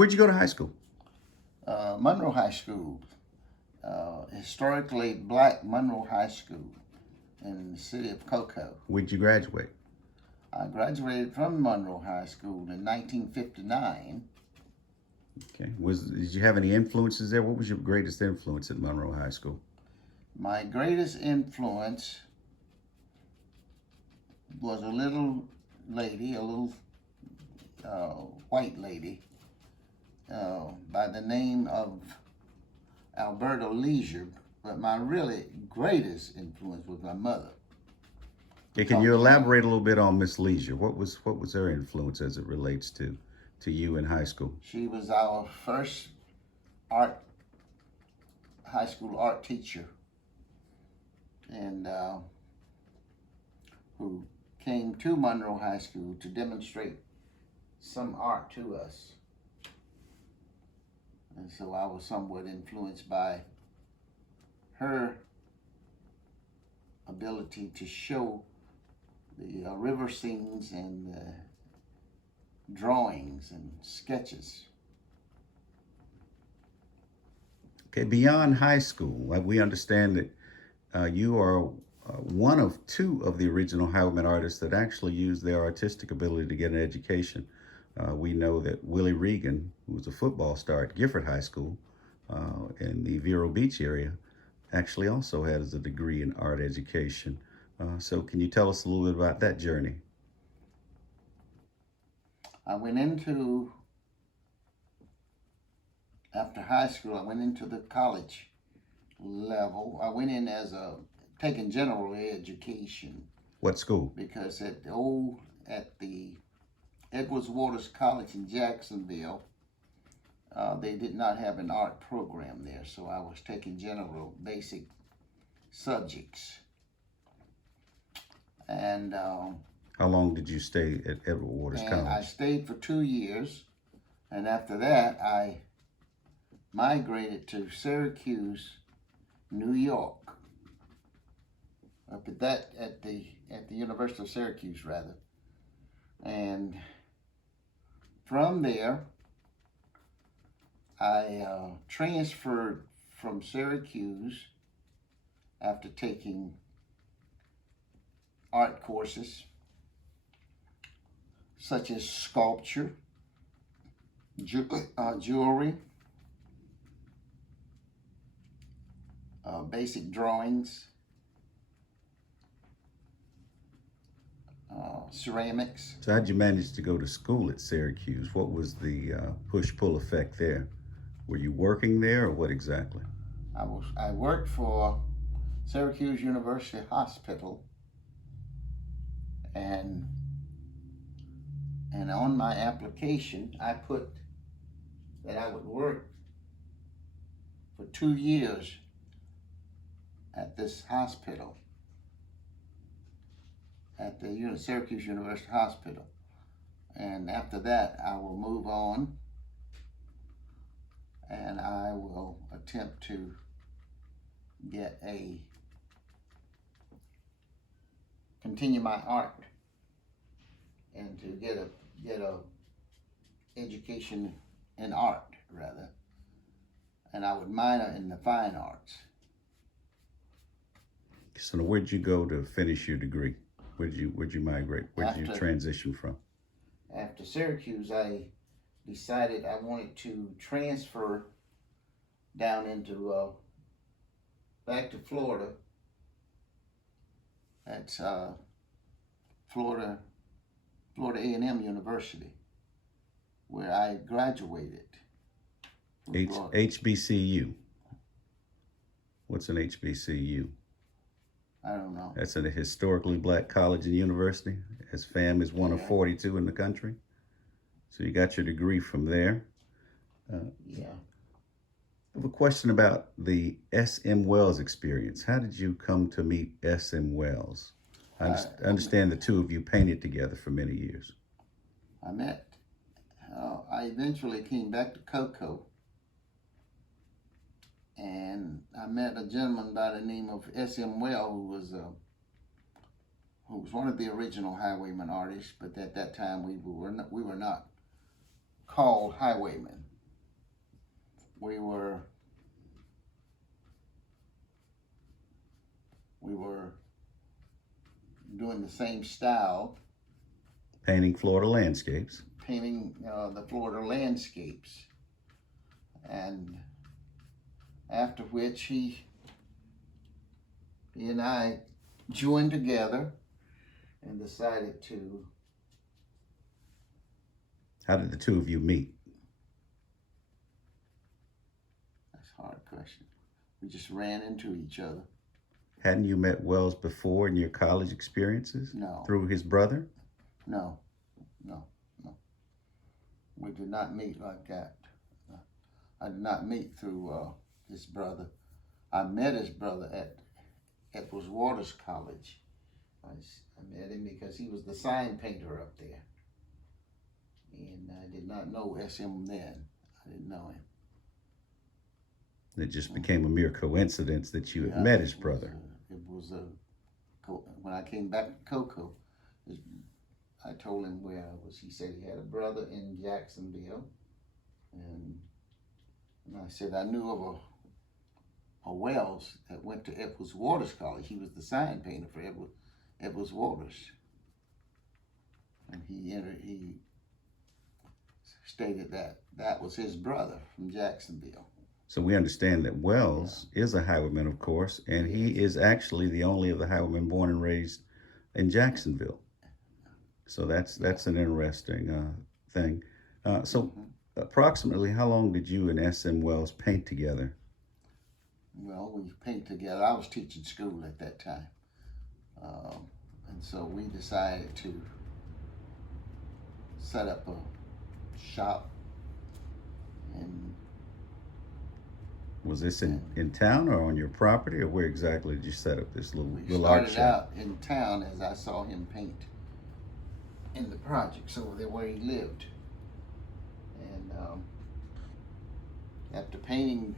Where'd you go to high school? Monroe High School, historically black Monroe High School in the city of Cocoa. Where'd you graduate? I graduated from Monroe High School in 1959. Okay. Did you have any influences there? What was your greatest influence at Monroe High School? My greatest influence was a little lady, a little white lady by the name of Alberta Leisure, but my really greatest influence was my mother. Yeah, can you elaborate a little bit on Miss Leisure? What was her influence as it relates to you in high school? She was our first art high school art teacher, and who came to Monroe High School to demonstrate some art to us. And so I was somewhat influenced by her ability to show the river scenes and drawings and sketches. Okay, beyond high school, we understand that you are one of two of the original Highwayman artists that actually used their artistic ability to get an education. We know that Willie Regan, who was a football star at Gifford High School in the Vero Beach area, actually also has a degree in art education. So can you tell us a little bit about that journey? After high school, I went into the college level. I went in as taking general education. What school? Because at the Edwards Waters College in Jacksonville, they did not have an art program there, so I was taking general basic subjects. And how long did you stay at Edward Waters College? I stayed for 2 years, and after that, I migrated to Syracuse, New York. Up at the University of Syracuse, rather. And from there, I transferred from Syracuse after taking art courses such as sculpture, jewelry, basic drawings, ceramics. So how'd you manage to go to school at Syracuse? What was the push-pull effect there? Were you working there, or what exactly? I worked for Syracuse University Hospital, and on my application I put that I would work for 2 years at this hospital, at the Syracuse University Hospital, and after that I will move on and I will attempt to continue my art and to get a education in art, rather, and I would minor in the fine arts. So where'd you go to finish your degree? Where'd you migrate? Where'd you transition from? After Syracuse, I decided I wanted to transfer down into back to Florida. That's Florida A&M University, where I graduated. HBCU. What's an HBCU? I don't know. That's a historically black college and university. As FAM is one of 42 in the country. So you got your degree from there. Yeah. I have a question about the S.M. Wells experience. How did you come to meet S.M. Wells? I understand the two of you painted together for many years. I eventually came back to Cocoa, and I met a gentleman by the name of S.M. Wells, who was one of the original Highwayman artists, but at that time we were not called Highwaymen. we were doing the same style, Painting Florida landscapes. painting the Florida landscapes. And after which he and I joined together and decided to. How did the two of you meet? That's a hard question. We just ran into each other. Hadn't you met Wells before in your college experiences? No. Through his brother? No. We did not meet like that. I did not meet through his brother. I met his brother at Epworth Waters College. I met him because he was the sign painter up there. And I did not know SM then. I didn't know him. It just became a mere coincidence that you had met his brother. When I came back to Cocoa, I told him where I was. He said he had a brother in Jacksonville. And I said I knew of a Wells that went to Epworth Waters College. He was the sign painter for Epworth Waters. And he stated that was his brother from Jacksonville. So we understand that Wells is a Highwayman, of course, and he is actually the only of the Highwaymen born and raised in Jacksonville. So that's an interesting thing. So approximately how long did you and S.M. Wells paint together? Well, we paint together. I was teaching school at that time. And so we decided to set up a shop. And was this in town or on your property, or where exactly did you set up this little art shop? We started out in town as I saw him paint in the projects over there where he lived. And after painting,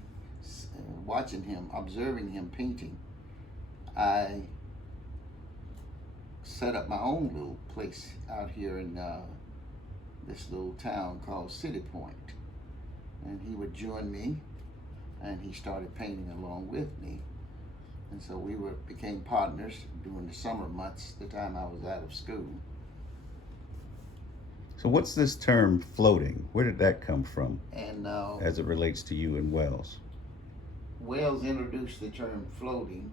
watching him, observing him painting, I set up my own little place out here in this little town called City Point. And he would join me, and he started painting along with me. And so we became partners during the summer months, the time I was out of school. So what's this term floating? Where did that come from? And as it relates to you and Wells? Wells introduced the term floating.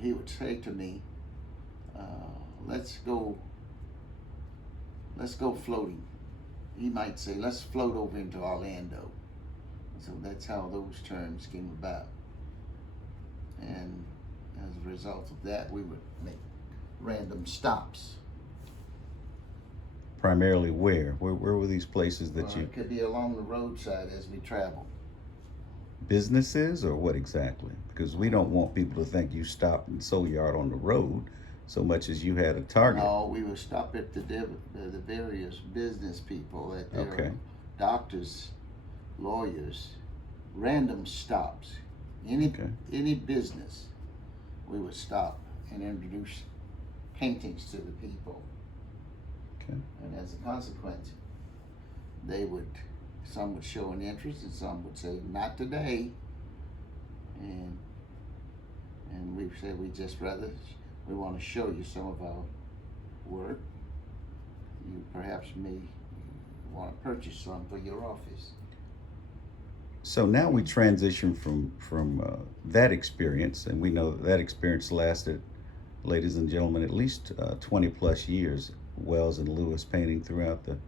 He would say to me, let's go floating. He might say, let's float over into Orlando. So that's how those terms came about. And as a result of that, we would make random stops. Primarily where? Where were these places that you... It could be along the roadside as we travel. Businesses, or what exactly? Because we don't want people to think you stopped and sold yard on the road so much as you had a target. No, we would stop at the various business people, at their doctors, lawyers, random stops. Any business, we would stop and introduce paintings to the people. Okay. And as a consequence, some would show an interest and some would say, not today. And we said we want to show you some of our work. You perhaps may want to purchase some for your office. So now we transition from that experience, and we know that experience lasted, ladies and gentlemen, at least 20 plus years. Wells and Lewis painting throughout the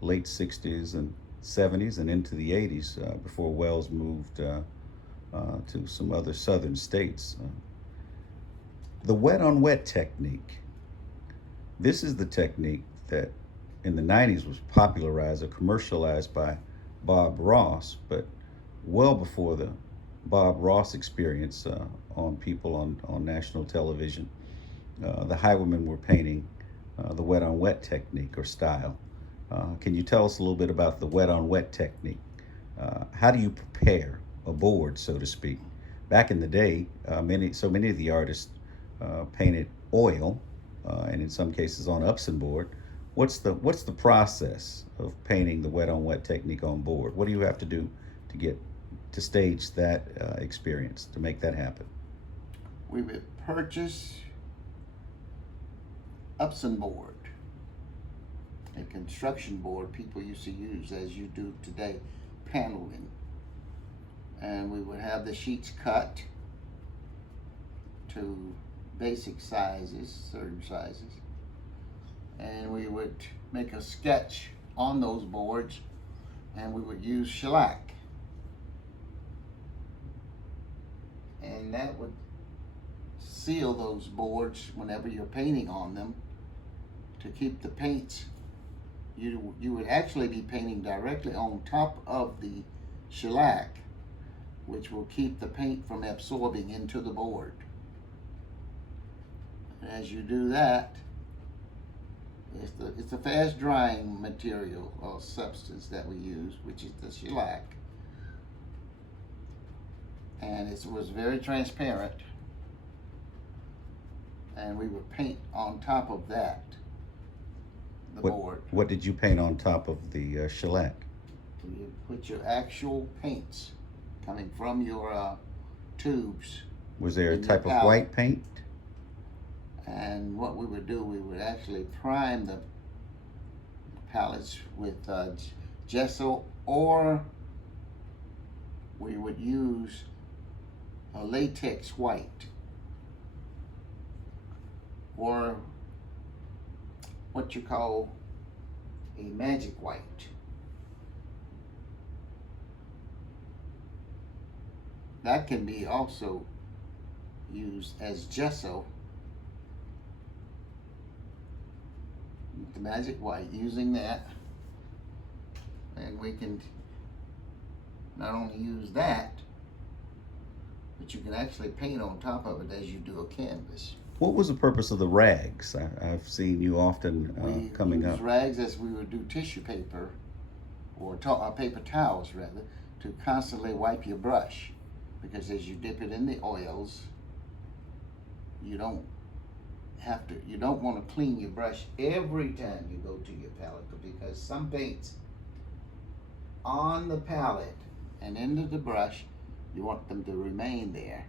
late 60s and 70s and into the 80s before Wells moved to some other southern states. The wet on wet technique. This is the technique that in the 90s was popularized or commercialized by Bob Ross, but well before the Bob Ross experience on people on national television. The Highwaymen were painting the wet on wet technique or style. Can you tell us a little bit about the wet on wet technique? How do you prepare a board, so to speak? Back in the day, many of the artists painted oil, and in some cases on Upson board, what's the process of painting the wet on wet technique on board? What do you have to do to get to stage that experience to make that happen? We would purchase Upson board, a construction board people used to use as you do today, paneling. And we would have the sheets cut to basic sizes, certain sizes. And we would make a sketch on those boards, and we would use shellac. And that would seal those boards whenever you're painting on them to keep the paints. You would actually be painting directly on top of the shellac, which will keep the paint from absorbing into the board. And as you do that, it's a fast drying material or substance that we use, which is the shellac. And it was very transparent. And we would paint on top of that, the board. What did you paint on top of the shellac? You put your actual paints coming from your tubes. Was there a in your type of palette. white paint? And what we would do, we would actually prime the palettes with gesso, or we would use a latex white, or what you call a magic white. That can be also used as gesso. The magic white, using that, and we can not only use that, but you can actually paint on top of it as you do a canvas. What was the purpose of the rags? I've seen you often We coming use up. rags as we would do tissue paper, or paper towels rather, to constantly wipe your brush, because as you dip it in the oils, you don't want to clean your brush every time you go to your palette, because some paints on the palette and into the brush, you want them to remain there.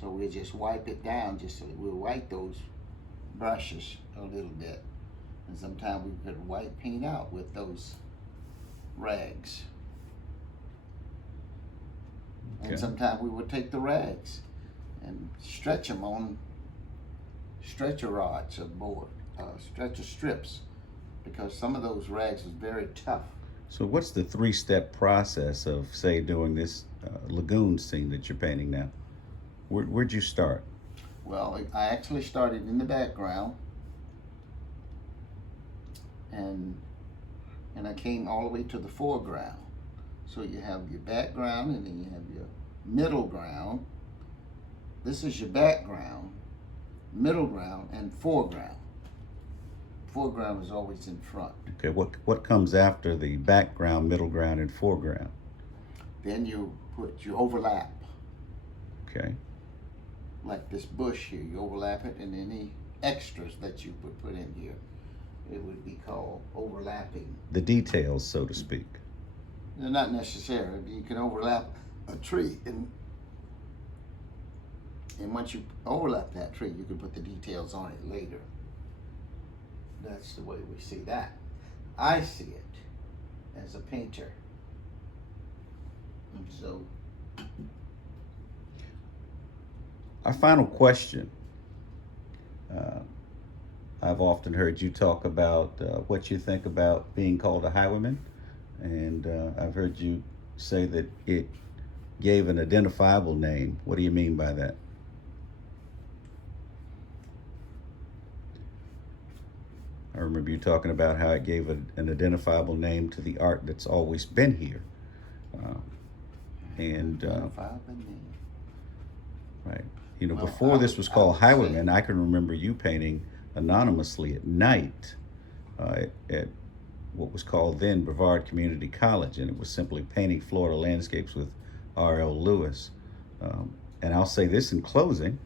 So we'll just wipe it down, we'll wipe those brushes a little bit. And sometimes we could wipe paint out with those rags. Okay. And sometimes we would take the rags and stretch them on stretcher rods of board, stretcher strips, because some of those rags was very tough. So what's the 3-step process of, say, doing this lagoon scene that you're painting now? Where'd you start? Well, I actually started in the background, and I came all the way to the foreground. So you have your background, and then you have your middle ground. This is your background, middle ground, and foreground. Foreground is always in front. Okay, what comes after the background, middle ground, and foreground? Then you overlap, Okay. like this bush here. You overlap it, and any extras that you would put in here, it would be called overlapping. The details, so to speak. They're not necessary. You can overlap a tree, and once you overlap that tree, you can put the details on it later. That's the way we see that. I see it as a painter. And so, Our final question. I've often heard you talk about what you think about being called a highwayman, and I've heard you say that it gave an identifiable name. What do you mean by that? I remember you talking about how it gave an identifiable name to the art that's always been here. identify the name. Right. You know, Well, before this was called I would say- Highwayman, I can remember you painting anonymously at night at what was called then Brevard Community College, and it was simply painting Florida landscapes with R.L. Lewis. And I'll say this in closing,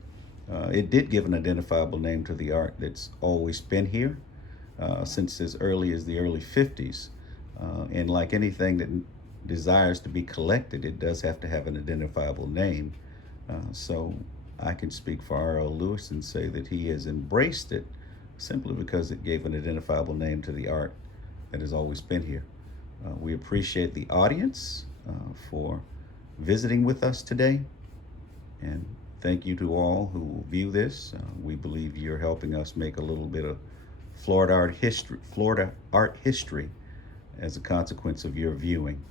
it did give an identifiable name to the art that's always been here. since as early as the early 50s. And like anything that desires to be collected, it does have to have an identifiable name. So I can speak for R.L. Lewis and say that he has embraced it simply because it gave an identifiable name to the art that has always been here. We appreciate the audience for visiting with us today, and thank you to all who will view this. We believe you're helping us make a little bit of Florida art history as a consequence of your viewing.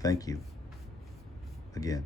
Thank you again.